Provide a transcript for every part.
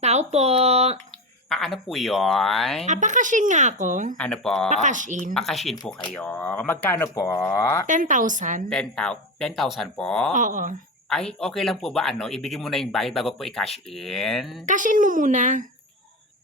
Tao po. Ano po yun? Pakashin nga ako. Ano po? Pakashin. Pakashin po kayo. Magkano po? 10,000. 10,000 po? Oo. Ay, okay lang po ba ibigay mo na yung bayad bago po i-cash in? Cashin mo muna.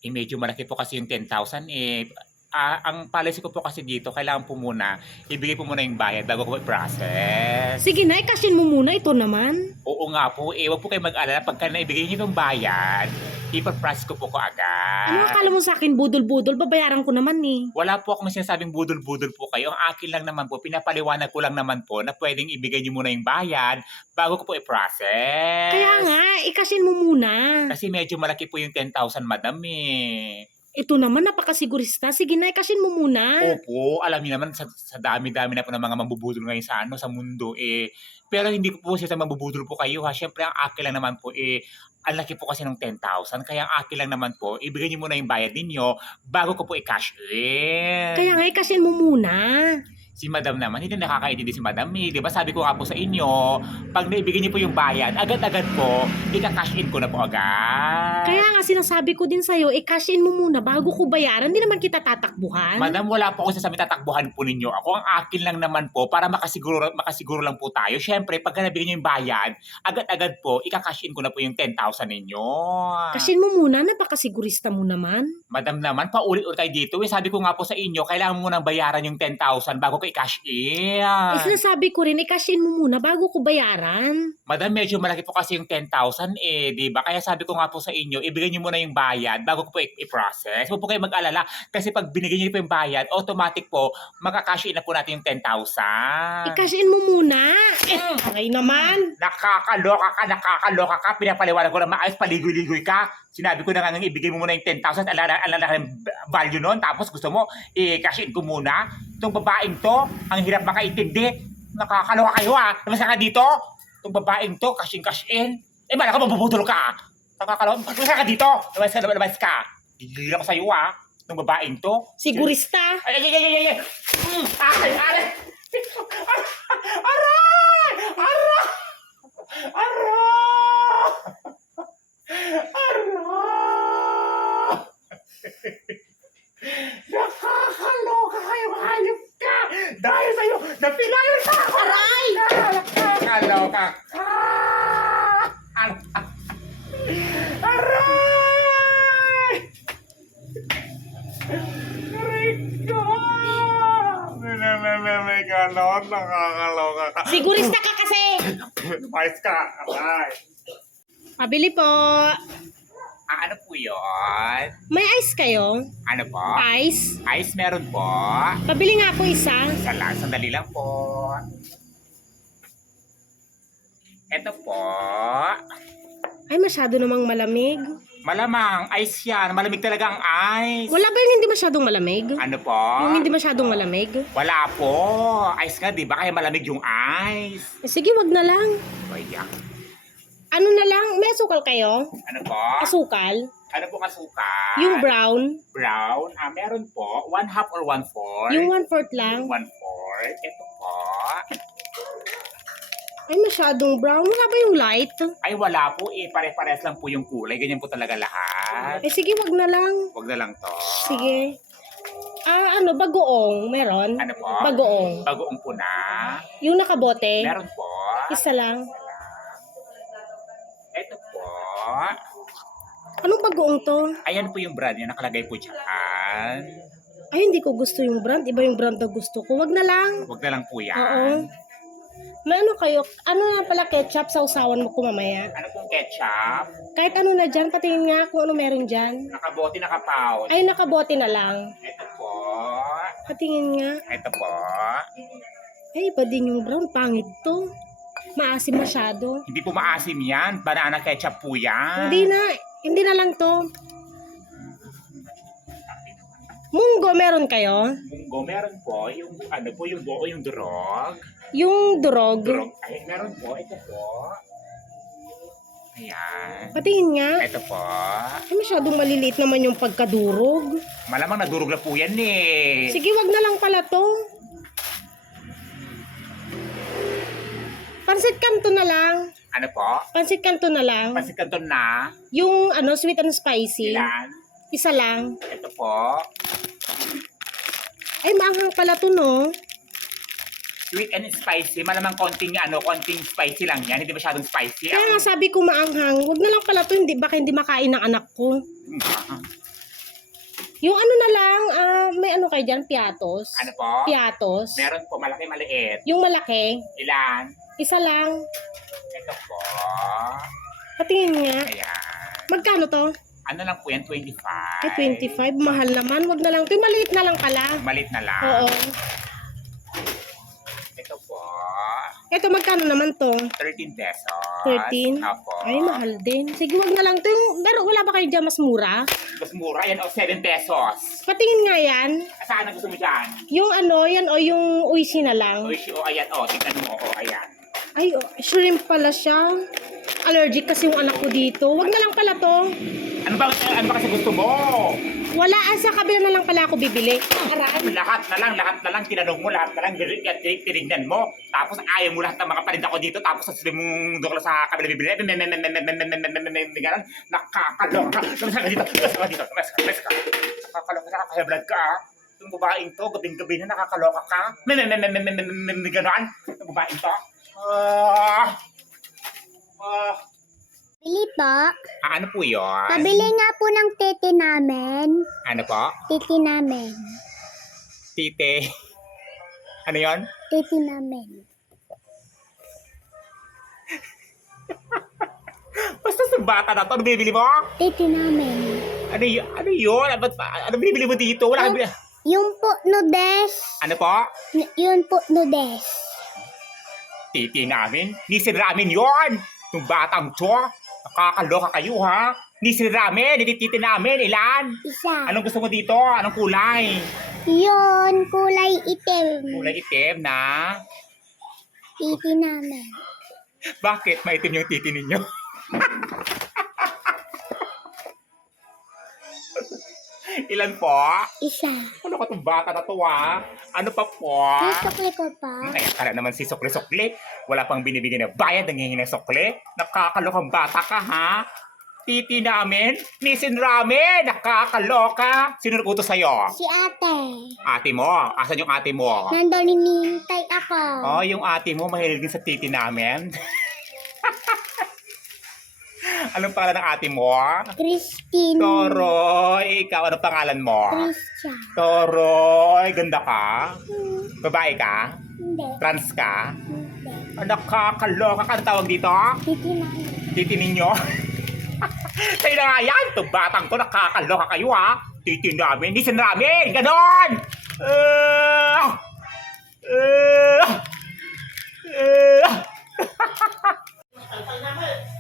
Medyo malaki po kasi yung 10,000 eh. Ang policy ko po kasi dito, kailangan po muna, ibigay po muna yung bayad bago ko i-process. Sige na, cashin mo muna. Ito naman. Oo nga po, huwag po kayo mag-alala. Pagka naibigay niyo yung bayad, ipa-process ko po agad. Ano akala mo sa akin, budol-budol? Babayaran ko naman eh. Wala po akong sinasabing budol-budol po kayo. Ang akin lang naman po, pinapaliwanag ko lang naman po na pwedeng ibigay niyo muna yung bayad bago ko po i-process. Kaya nga, cashin mo muna. Kasi medyo malaki po yung 10,000, madam eh. Ito naman, napakasigurista. Sige na, cashin mo muna. Opo, alam niyo naman sa dami-dami na po ng mga mambubudol ngayon sa mundo eh. Pero hindi ko po siya mambubudol po kayo ha. Siyempre ang akin lang naman po ang laki po kasi ng 10,000. Kaya ang akin lang naman po, ibigay niyo muna yung bayad ninyo bago ko po i-cash in. Kaya nga, cashin mo muna. Si madam naman, hindi nakakaintindi si madam eh. Di ba sabi ko nga po sa inyo, pag naibigay niyo po yung bayad, agad-agad po, ika-cash in ko na po agad. Kaya nga, sinasabi ko din sa'yo, cashin mo muna bago ko bayaran. Hindi naman kita tatakbuhan. Madam, wala po ako sasabi tatakbuhan po ninyo. Ako ang akin lang naman po para makasiguro lang po tayo. Siyempre, pagka nabigyan niyo yung bayad, agad-agad po, ika-cash in ko na po yung 10,000 ninyo. Cashin mo muna, napakasigurista mo naman. Madam naman, paulit-ulit tayo dito. Sabi ko nga po sa inyo, kailangan mo nang bayaran yung 10,000 bago ko i-cash in. Sinasabi ko rin, cashin mo muna bago ko bayaran. Madam, medyo malaki po kasi yung 10,000 eh, di ba? Kaya sabi ko nga po sa inyo, ibigay niyo muna yung bayad bago ko po i-process. Huwag po kayo mag-alala kasi pag binigay niyo po yung bayad, automatic po, makakash in na po natin yung 10,000. Cashin mo muna. Ay naman. Nakakaloka ka. Pinapaliwanag ko na maayos, paligoy-ligoy ka. Sinabi ko na nga ibigay mo muna yung 10,000, alala ng value nun. Tapos gusto mo, i-cash in ko muna. Itong babaeng to, ang hirap makaintindi. Nakakaloka kayo Lumasa ka dito. Itong babaeng to, cash in. Bala ka, mabubudol ka Nakakaloka. Lumasa ka dito. Lumasa ka. Gigilan ko sa'yo Itong babaeng to. Sigurista. Ay! Aray! Aray! Nakakaloka kayo, hayop ka! Dahil sa'yo, napilayan ka ako! Aray! Nakakaloka ka! Aray! Aray ko! May ganon, nakakaloka ka. Sigurista ka kasi. Lumayas ka, aray! Pabili po. Ano po yun? May ice kayo? Ano po? Ice? Ice meron po. Pabili nga po isa. Sandali lang po. Ito po. Ay, masyado namang malamig. Malamang, ice yan. Malamig talaga ang ice. Wala ba yung hindi masyadong malamig? Ano po? Yung hindi masyadong malamig? Wala po. Ice nga, di ba? Kaya malamig yung ice. Sige, wag na lang. Kaya. Ano na lang? May asukal kayo? Ano po? Asukal? Ano po kasukan? Yung brown? Brown? Meron po. 1/2 or 1/4? Yung 1/4 lang? 1/4. Ito po. Ay, masyadong brown. Wala ba yung light? Ay, wala po Pare-pares lang po yung kulay. Ganyan po talaga lahat. Sige, wag na lang. Huwag na lang to. Sige. Bagoong. Meron? Ano po? Bagoong. Bagoong puna. Yung nakabote? Meron po. Isa lang. Ito po. Anong bagoong to? Ayan po yung brand niya. Nakalagay po dyan. Ay, hindi ko gusto yung brand. Iba yung brand na gusto ko. Wag na lang. Huwag na lang po yan. Oo. May ano kayo? Ano na pala ketchup? Sausawan mo ko mamaya. Ano pong ketchup? Kahit ano na dyan. Patingin nga kung ano meron dyan. Nakabote, nakapound. Ay, nakabote na lang. Ito po. Patingin nga. Ito po. Ay, iba din yung brown. Pangit to. Maasim masyado. Hindi po maasim yan. Banana ketchup po yan. Hindi na. Hindi na lang to. Munggo meron kayo? Munggo, meron po. Yung ano po, yung buo, yung durog. Yung durog. Durog. Ay, meron po. Ito po. Ayan. Patingin nga. Ito po. Ay, masyadong maliliit naman yung pagkadurog. Malamang nadurog na po yan eh. Sige, wag na lang pala to. Pansit kanto na lang. Ano po? Pansit Canton na lang. Pansit Canton na. Yung ano, sweet and spicy. Ilan? Isa lang. Ito po. Ay, maanghang pala to, no? Sweet and spicy. Malamang konting spicy lang yan. Hindi masyadong spicy. Kaya nga sabi ko maanghang. Huwag na lang pala to, baka hindi makain ng anak ko. Yung ano na lang, may ano kayo dyan? Piatos? Ano po? Piatos? Meron po, malaki, maliit. Yung malaki, Ilan? isa lang. Ito po. Patingin nga. Ayan. Magkano to? Ano lang po yan? 25. Ay, 25. Mahal naman. Huwag na lang. Ito yung maliit na lang pala. Malit na lang. Oo. Ito po. Ito, magkano naman to? 13 pesos. 13? Opo. Ay, mahal din. Sige, wag na lang. Ito yung, pero wala ba kayo dyan mas mura? Mas mura yan o 7 pesos. Patingin nga yan. Saan ang gusto mo dyan? Yung ano, yan o yung uishi na lang. O ayan o. Tingnan mo o ayan. Ay, shrimp pala siya. Allergic kasi yung anak ko dito. Wag na lang pala to. Ano ba kasi gusto mo? Wala, sa kabila na lang pala ako bibili. Aray. Lahat na lang, tinanong mo, lahat na lang, tinignan mo. Tapos ayaw mo lahat ng mga parinda ko dito, tapos sasabi mong doon ka lang sa kabila bibili. Ganon, nakakaloka. Lumas ka dito, lumas ka. Nakakaloka, nakakaheblad ka. Yung babaeng to, gabing-gabi na nakakaloka ka. Ganon, yung babaeng to. Bili po. Ano po yun? Pabili nga po ng tete namin. Ano po? Tete namin. Tite. Ano yon? Tete namin. Basta sa bata na to, ano bibili mo? Tete namin. Ano yun? Ano bibili mo dito? Wala kang bibili. Yung po noodles. Ano po? Yun po noodles. Titi namin? Nisin ramen yun! Yung batang to, nakakaloka kayo ha? Nisin ramen, hindi titi namin, ilan? Isa. Anong gusto mo dito? Anong kulay? Yun, kulay itim. Kulay itim na? Tete namin. Bakit maitim yung titi ninyo? Ilan po? Isa. Ano ka itong bata na to ha? Ano pa po? Gusto ko pa. Ay, akala naman si sukli-sukli. Wala pang binibigyan na bayad, nangihingi ng sukli. Nakakalokang bata ka, ha? Titi namin, nisin ramen, nakakaloka. Sino nag-utos sa'yo? Si ate. Ate mo? Asan yung ate mo? Nandun hinihintay ako. Oh, yung ate mo, mahilig din sa titi namin. Anong pangalan ng ate mo? Christine. Toroy, ikaw, anong pangalan mo? Christian. Toroy, ganda ka? Babae ka? Hindi. Trans ka? Hindi. Nakakaloka ka. Ano tawag dito? Tete namin. Titi ninyo? Kayo na nga yan. Itong batang to, nakakaloka kayo ha. Titi namin, nisin namin. Ganon!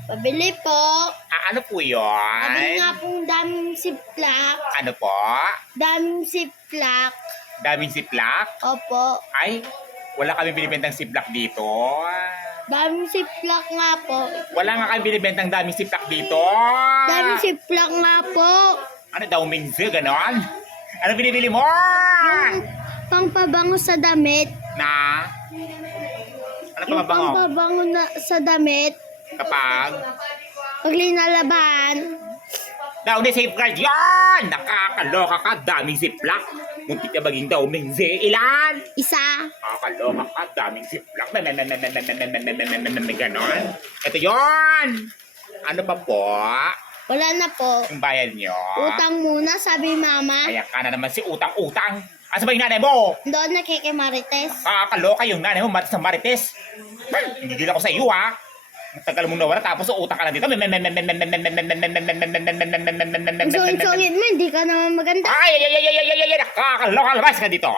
Pabili po. Ano po yun? Pabili nga pong daming siplak. Ano po? Daming siplak. Daming siplak? Opo. Ay, wala kami binibentang siplak dito. Daming siplak nga po. Wala nga kami binibentang daming siplak dito. Daming siplak nga po. Ano daw, Mingzi? Ganon? Ano binibili mo? Pangpabango sa damit. Na? Ano pa Yung mabango? pangpabango na sa damit. Kapag? Pag linalaban. Daw ni safeguard yan! Nakakaloka ka, daming siplak. Muntik na maging daw Mingzi. Ilan? Isa. Nakakaloka ka, daming siplak. Ganon. Ito yon. Ano pa po? Wala na po. Yung bayad nyo? Utang muna, sabi mama. Kaya ka na naman si utang-utang. Asa ba yung nanay mo? Doon na kay Marites. Nakakaloka yung nanay mo, Marites na Marites. Hindi din ako sa iyo ha. Ang tagal mong nawala tapos utang ka lang dito. Sungit mo, hindi ka naman maganda. Ay, nakakaloka, labas ka dito.